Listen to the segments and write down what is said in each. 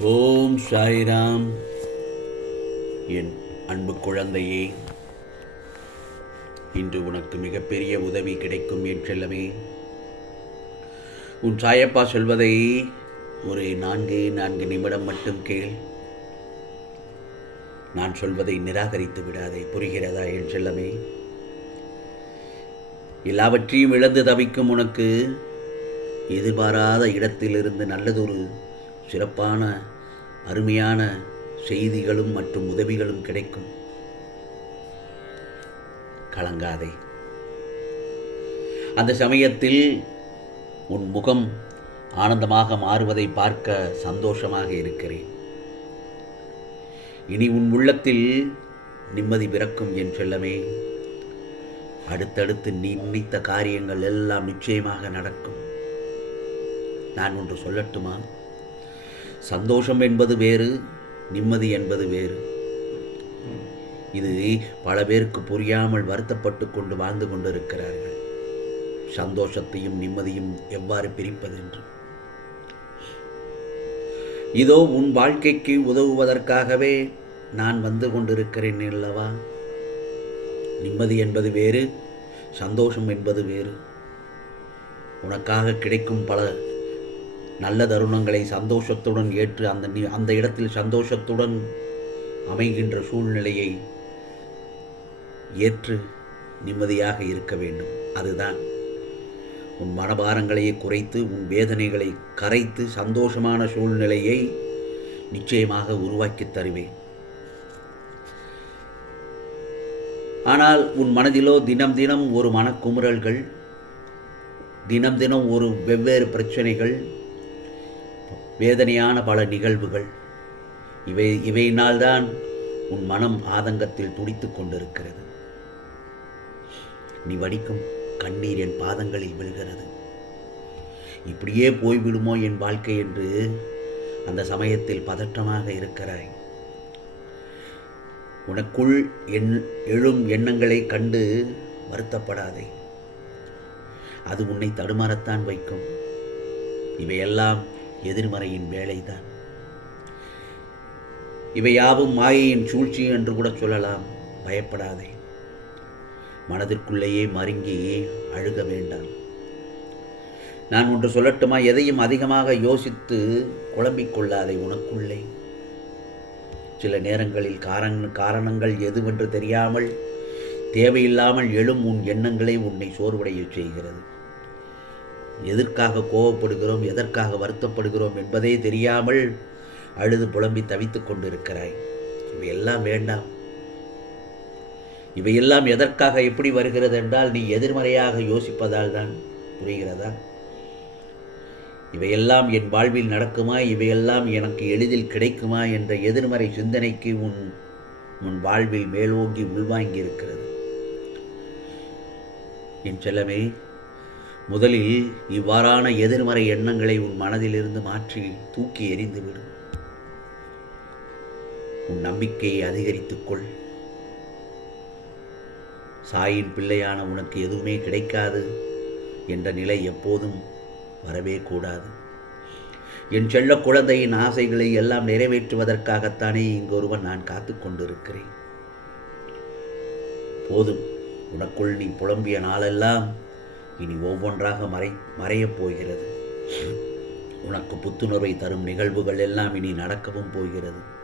ஓம் சாய்ராம். என் அன்பு குழந்தையே இன்று உனக்கு மிகப்பெரிய உதவி கிடைக்கும் என் செல்லமே. உன் சாயப்பா சொல்வதை ஒரு நான்கு நான்கு நிமிடம் மட்டும் கேள். நான் சொல்வதை நிராகரித்து விடாதே புரிகிறதா என் செல்லமே? எல்லாவற்றையும் இழந்து தவிக்கும் உனக்கு எதிர்பாராத இடத்திலிருந்து நல்லதொரு சிறப்பான அருமையான செய்திகளும் மற்றும் உதவிகளும் கிடைக்கும். கலங்காதே. அந்த சமயத்தில் உன் முகம் ஆனந்தமாக மாறுவதை பார்க்க சந்தோஷமாக இருக்கிறேன். இனி உன் உள்ளத்தில் நிம்மதி பிறக்கும் என் செல்லமே. அடுத்தடுத்து நீ நினைத்த காரியங்கள் எல்லாம் நிச்சயமாக நடக்கும். நான் ஒன்று சொல்லட்டுமா? சந்தோஷம் என்பது வேறு நிம்மதி என்பது வேறு. இது பல பேருக்கு புரியாமல் வருத்தப்பட்டு கொண்டு வாழ்ந்து கொண்டிருக்கிறார்கள். சந்தோஷத்தையும் நிம்மதியும் எவ்வாறு பிரிப்பதென்று. இதோ உன் வாழ்க்கைக்கு உதவுவதற்காகவே நான் வந்து கொண்டிருக்கிறேன் அல்லவா? நிம்மதி என்பது வேறு சந்தோஷம் என்பது வேறு. உனக்காக கிடைக்கும் பல நல்ல தருணங்களை சந்தோஷத்துடன் ஏற்று அந்த நி- அந்த இடத்தில் சந்தோஷத்துடன் அமைகின்ற சூழ்நிலையை ஏற்று நிம்மதியாக இருக்க வேண்டும். அதுதான். உன் மனபாரங்களையே குறைத்து உன் வேதனைகளை கரைத்து சந்தோஷமான சூழ்நிலையை நிச்சயமாக உருவாக்கித் தருவேன். ஆனால் உன் மனதிலோ தினம் தினம் ஒரு மனக்குமுறல்கள் தினம் தினம் ஒரு வெவ்வேறு பிரச்சனைகள் வேதனையான பல நிகழ்வுகள். இவை இவையினால்தான் உன் மனம் ஆதங்கத்தில் துடித்துக் கொண்டிருக்கிறது. நீ வடிக்கும் கண்ணீர் என் பாதங்களில் விழுகிறது. இப்படியே போய்விடுமோ என் வாழ்க்கை என்று அந்த சமயத்தில் பதற்றமாக இருக்கிறாய். உனக்குள் எண் எழும் எண்ணங்களை கண்டு வருத்தப்படாதே. அது உன்னை தடுமாறத்தான் வைக்கும். இவையெல்லாம் எதிர்மறையின் வேலைதான். இவை யாவும் மாயையின் சூழ்ச்சி என்று கூட சொல்லலாம். பயப்படாதே. மனதிற்குள்ளேயே மருங்கி அழுக வேண்டாம். நான் ஒன்று சொல்லட்டுமா? எதையும் அதிகமாக யோசித்து குழம்பிக்கொள்ளாதே உனக்குள்ளே. சில நேரங்களில் காரண காரணங்கள் எதுவென்று தெரியாமல் தேவையில்லாமல் எழும் உன் எண்ணங்களே உன்னை சோர்வடையச் செய்கிறது. எதற்காக கோவப்படுகிறோம் எதற்காக வருத்தப்படுகிறோம் என்பதே தெரியாமல் அழுது புலம்பி தவித்துக் கொண்டிருக்கிறாய். இவையெல்லாம் வேண்டாம். இவையெல்லாம் எதற்காக எப்படி வருகிறது என்றால் நீ எதிர்மறையாக யோசிப்பதால் தான். புரிகிறதா? இவையெல்லாம் என் வாழ்வில் நடக்குமா? இவையெல்லாம் எனக்கு எளிதில் கிடைக்குமா என்ற எதிர்மறை சிந்தனைக்கு உன் உன் வாழ்வில் மேலோங்கி உள்வாங்கி இருக்கிறது என் செல்லமே முதலில் இவ்வாறான எதிர்மறை எண்ணங்களை உன் மனதிலிருந்து மாற்றி தூக்கி எறிந்துவிடு உன் நம்பிக்கையை அதிகரித்துக்கொள் சாயின் பிள்ளையான உனக்கு எதுவுமே கிடைக்காது என்ற நிலை எப்போதும் வரவே கூடாது. என் செல்ல குழந்தையின் ஆசைகளை எல்லாம் நிறைவேற்றுவதற்காகத்தானே இங்கொருவன் நான் காத்து கொண்டிருக்கிறேன். போதும். உனக்குள் நீ புலம்பிய நாளெல்லாம் இனி ஒவ்வொன்றாக மறை மறையப் போகிறது. உனக்கு புத்துணர்வை தரும் நிகழ்வுகள் எல்லாம் இனி நடக்கவும் போகிறது.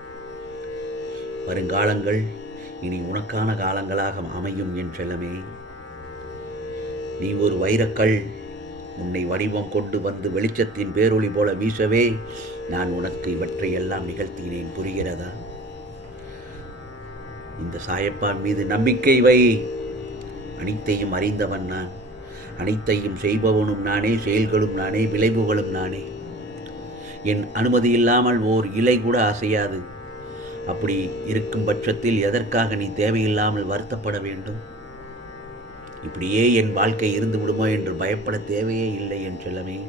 வருங்காலங்கள் இனி உனக்கான காலங்களாக அமையும் என் செல்லமே நீ ஒரு வைரக்கல் உன்னை வடிவம் கொண்டு வந்து வெளிச்சத்தின் பேரொளி போல வீசவே நான் உனக்கு இவற்றையெல்லாம் நிகழ்த்தினேன். புரிகிறதா? இந்த சாயப்பான் மீது நம்பிக்கை வை. அனைத்தையும் அறிந்தவன் நான். அனைத்தையும் செய்பவனும் நானே செயல்களும் நானே விளைவுகளும் நானே. என் அனுமதி இல்லாமல் ஓர் இலை கூட அசையாது. அப்படி இருக்கும் பட்சத்தில் எதற்காக நீ தேவையில்லாமல் வருத்தப்பட வேண்டும்? இப்படியே என் வாழ்க்கை இருந்து விடுமோ என்று பயப்பட தேவையே இல்லை என் செல்லமே.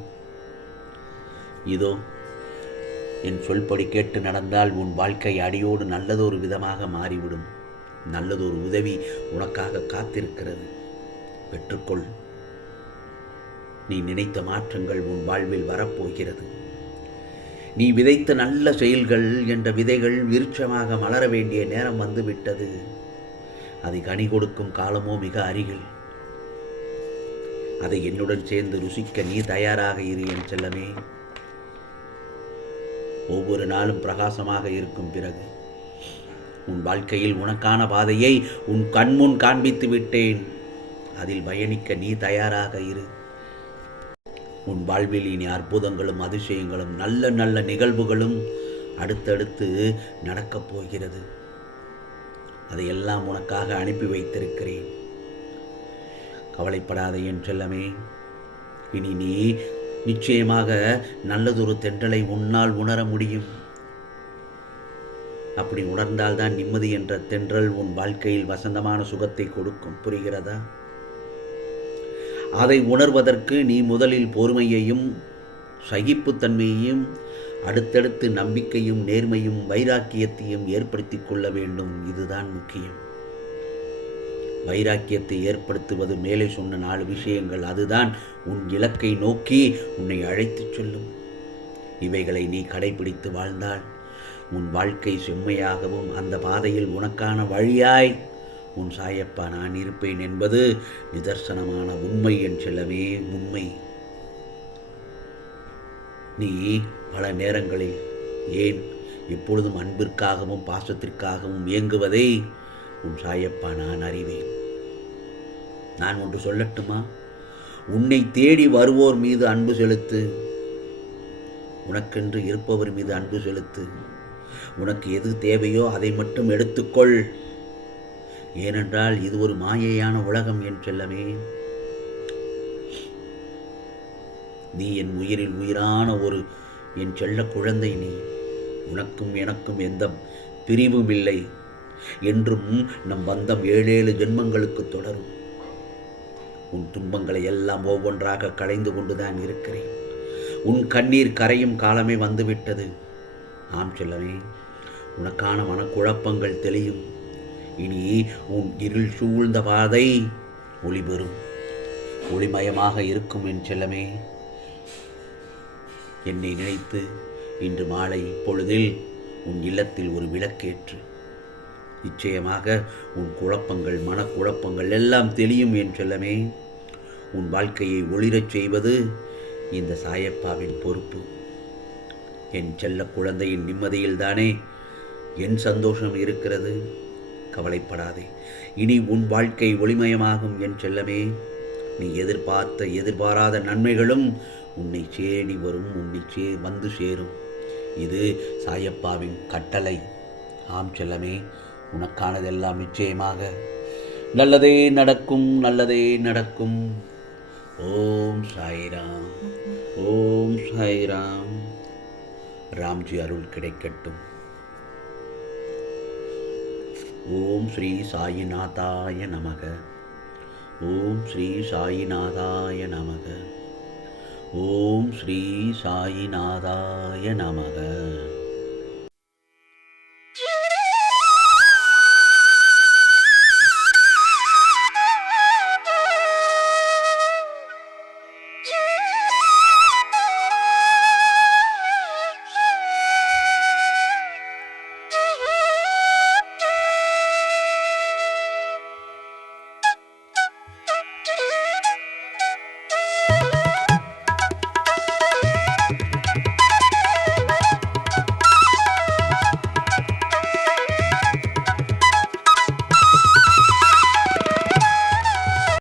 இதோ என் சொல்படி கேட்டு நடந்தால் உன் வாழ்க்கை அடியோடு நல்லதொரு விதமாக மாறிவிடும். நல்லதொரு உதவி உனக்காக காத்திருக்கிறது. பெற்றுக்கொள். நீ நினைத்த மாற்றங்கள் உன் வாழ்வில் வரப்போகிறது. நீ விதைத்த நல்ல செயல்கள் என்ற விதைகள் விருட்சமாக மலர வேண்டிய நேரம் வந்துவிட்டது. அதை கனி கொடுக்கும் காலமோ மிக அருகில். அதை என்னுடன் சேர்ந்து ருசிக்க நீ தயாராக இரு என் செல்லமே. ஒவ்வொரு நாளும் பிரகாசமாக இருக்கும் பிறகு உன் வாழ்க்கையில் உனக்கான பாதையை உன் கண்முன் காண்பித்து விட்டேன். அதில் பயணிக்க நீ தயாராக இரு. உன் வாழ்வில் இனி அற்புதங்களும் அதிசயங்களும் நல்ல நல்ல நிகழ்வுகளும் அடுத்தடுத்து நடக்கப் போகிறது. அதையெல்லாம் உனக்காக அனுப்பி வைத்திருக்கிறேன். கவலைப்படாத என் செல்லமே. இனி நீ நிச்சயமாக நல்லதொரு தென்றலை உன்னால் உணர முடியும். அப்படி உணர்ந்தால்தான் நிம்மதி என்ற தென்றல் உன் வாழ்க்கையில் வசந்தமான சுகத்தை கொடுக்கும். புரிகிறதா? அதை உணர்வதற்கு நீ முதலில் பொறுமையையும் சகிப்புத்தன்மையையும் அடுத்தடுத்து நம்பிக்கையும் நேர்மையும் வைராக்கியத்தையும் ஏற்படுத்தி கொள்ள வேண்டும். இதுதான் முக்கியம். வைராக்கியத்தை ஏற்படுத்துவது மேலே சொன்ன நாலு விஷயங்கள். அதுதான் உன் இலக்கை நோக்கி உன்னை அழைத்துச் சொல்லும். இவைகளை நீ கடைபிடித்து வாழ்ந்தால் உன் வாழ்க்கை செம்மையாகவும் அந்த பாதையில் உனக்கான வழியாய் உன் சாயப்பா நான் இருப்பேன் என்பது நிதர்சனமான உண்மை என் செல்லவே உண்மை. நீ பல நேரங்களில் ஏன் எப்பொழுதும் அன்பிற்காகவும் பாசத்திற்காகவும் இயங்குவதை உன் சாயப்பா நான் அறிவேன். நான் ஒன்று சொல்லட்டுமா? உன்னை தேடி வருவோர் மீது அன்பு செலுத்து. உனக்கென்று இருப்பவர் மீது அன்பு செலுத்து. உனக்கு எது தேவையோ அதை மட்டும் எடுத்துக்கொள். ஏனென்றால் இது ஒரு மாயையான உலகம் என் செல்லமே. நீ என் உயிரில் உயிரான ஒரு என் செல்ல குழந்தை நீ. உனக்கும் எனக்கும் எந்த பிரிவும் இல்லை. என்றும் நம் பந்தம் ஏழேழு ஜென்மங்களுக்கு தொடரும். உன் துன்பங்களை எல்லாம் ஒவ்வொன்றாக களைந்து கொண்டுதான் இருக்கிறேன். உன் கண்ணீர் கரையும் காலமே வந்துவிட்டது. ஆம் செல்லவே உனக்கான மனக்குழப்பங்கள் தெளியும். இனி உன் இருள் சூழ்ந்த பாதை ஒளிபெறும். ஒளிமயமாக இருக்கும் என் செல்லமே. என்னை நினைத்து இன்று மாலை இப்பொழுதில் உன் இல்லத்தில் ஒரு விளக்கேற்று. நிச்சயமாக உன் குழப்பங்கள் மனக்குழப்பங்கள் எல்லாம் தெளியும் என் செல்லமே. உன் வாழ்க்கையை ஒளிரச் செய்வது இந்த சாயப்பாவின் பொறுப்பு. என் செல்ல குழந்தையின் நிம்மதியில்தானே என் சந்தோஷம் இருக்கிறது. கவலைப்படாதே. இனி உன் வாழ்க்கை ஒளிமயமாகும் என் செல்லமே. நீ எதிர்பார்த்த எதிர்பாராத நன்மைகளும் உன்னை சேடி வரும் உன்னை சே வந்து சேரும். இது சாயப்பாவின் கட்டளை. ஆம் செல்லமே உனக்கானதெல்லாம் நிச்சயமாக. நல்லதே நடக்கும் நல்லதே நடக்கும். ஓம் சாய்ராம் ஓம் சாய்ராம். ராம்ஜி அருள் கிடைக்கட்டும். ஓம் ஸ்ரீ சாயிநாதாய நமக. ஓம் ஸ்ரீ சாயிநாதாய நமக. ஓம் ஸ்ரீ சாயிநாதாய நமக.